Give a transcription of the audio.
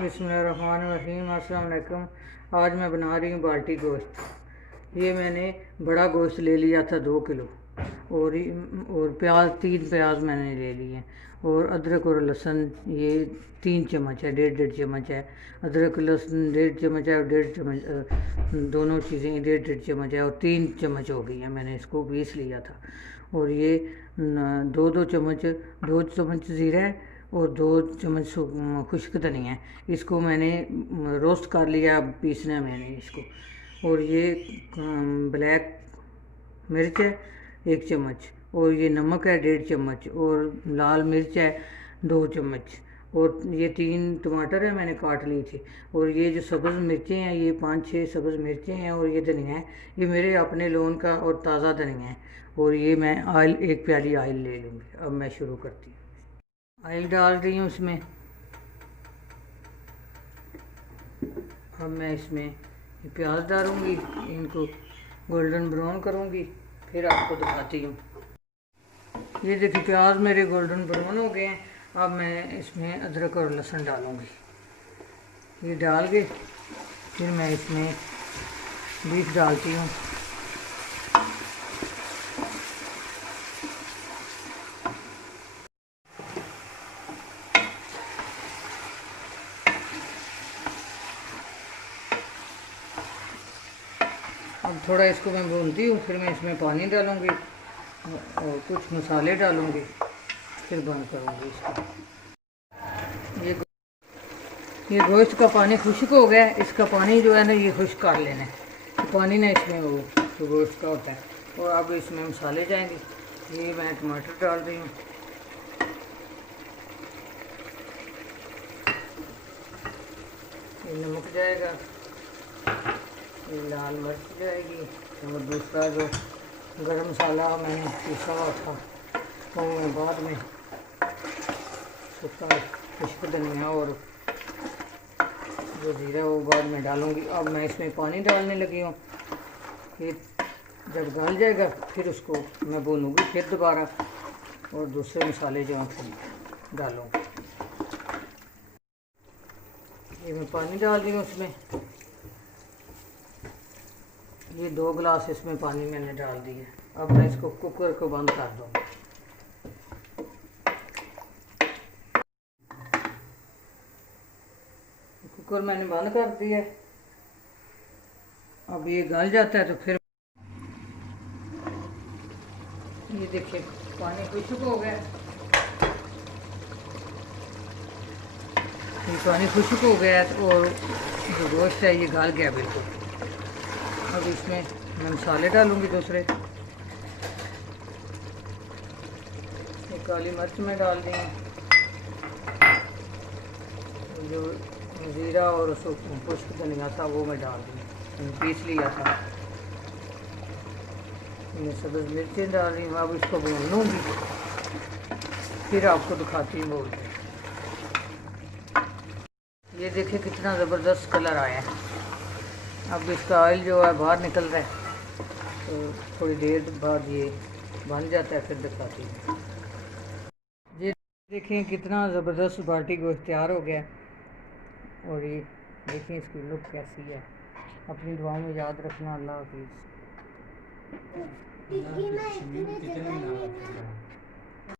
बिस्मिल्लाहिर्रहमानिर्रहीम। अस्सलाम वालेकुम। आज मैं बना रही हूँ बाल्टी गोश्त। ये मैंने बड़ा गोश्त ले लिया था 2 किलो, और प्याज 3 प्याज मैंने ले लिए, और अदरक और लहसुन ये 3 चम्मच है, 1.5 चम्मच है। अदरक लहसुन 1.5 चम्मच है, और 1.5 चम्मच दोनों चीज़ें 1.5 चम्मच है, और 3 चम्मच हो गई है। मैंने इसको पीस लिया था। और ये 2 चम्मच ज़ीरा है, और 2 चम्मच खुश्क धनिया है। इसको मैंने रोस्ट कर लिया, पीसना है मैंने इसको। और ये ब्लैक मिर्च है 1 चम्मच, और ये नमक है 1.5 चम्मच, और लाल मिर्च है 2 चम्मच, और ये 3 टमाटर है मैंने काट ली थी। और ये जो सब्ज़ मिर्चें हैं, ये 5-6 सब्ज़ मिर्चें हैं, और ये धनिया है, ये मेरे अपने लोन का और ताज़ा धनिया है। और ये मैं ऑयल 1 प्याली ऑयल ले लूँगी। अब मैं शुरू करती हूँ। ऑयल डाल रही हूँ इसमें। अब मैं इसमें प्याज डालूँगी, इनको गोल्डन ब्राउन करूँगी, फिर आपको दिखाती हूँ। ये देखिए प्याज मेरे गोल्डन ब्राउन हो गए हैं। अब मैं इसमें अदरक और लहसुन डालूँगी। ये डाल के फिर मैं इसमें बीफ डालती हूँ। अब थोड़ा इसको मैं भूनती हूँ, फिर मैं इसमें पानी डालूँगी और कुछ मसाले डालूँगी, फिर बंद करूँगी इसको। ये गोश्त का पानी खुश्क हो गया है। इसका पानी जो है ना, ये खुश्क कर लेना है। तो पानी ना इसमें वो तो गोश्त का होता है। और अब इसमें मसाले जाएंगे। ये मैं टमाटर डाल रही हूँ, ये नमक जाएगा, ये लाल मिर्च जाएगी, और दूसरा जो गरम मसाला मैंने पीसा हुआ था वो मैं बाद में सूखा खुश्क धनिया और जो ज़ीरा वो बाद में डालूँगी। अब मैं इसमें पानी डालने लगी हूँ। ये जब गल जाएगा फिर उसको मैं भूनूँगी फिर दोबारा, और दूसरे मसाले जो हैं डालूँगी। ये मैं पानी डाल रही हूँ इसमें। ये 2 गिलास इसमें पानी मैंने डाल दिया। अब मैं इसको कुकर को बंद कर दूँगी। कुकर मैंने बंद कर दिया। अब ये गल जाता है तो फिर ये देखिए पानी खुश्क हो गया। ये पानी खुश्क हो गया है, और जो गोश्त है ये गल गया बिल्कुल। अब इसमें मैं मसाले डालूँगी दूसरे। ये काली मिर्च में डाल दी, जो ज़ीरा और खुश्क धनिया था वो मैं डाल दी, पीस लिया था। मैं सब्ज़ मिर्चें डाल रही हूँ। अब इसको भून लूँगी, फिर आपको दिखाती हूँ बोल के। ये देखिए कितना ज़बरदस्त कलर आया है। अब इसका ऑयल जो है बाहर निकल रहा है, तो थोड़ी देर बाद ये बन जाता है, फिर दिखाती हूँ। ये देखिए कितना ज़बरदस्त बाल्टी गोश्त तैयार हो गया। और ये देखिए इसकी लुक कैसी है। अपनी दुआओं में याद रखना। अल्लाह हाफिज़।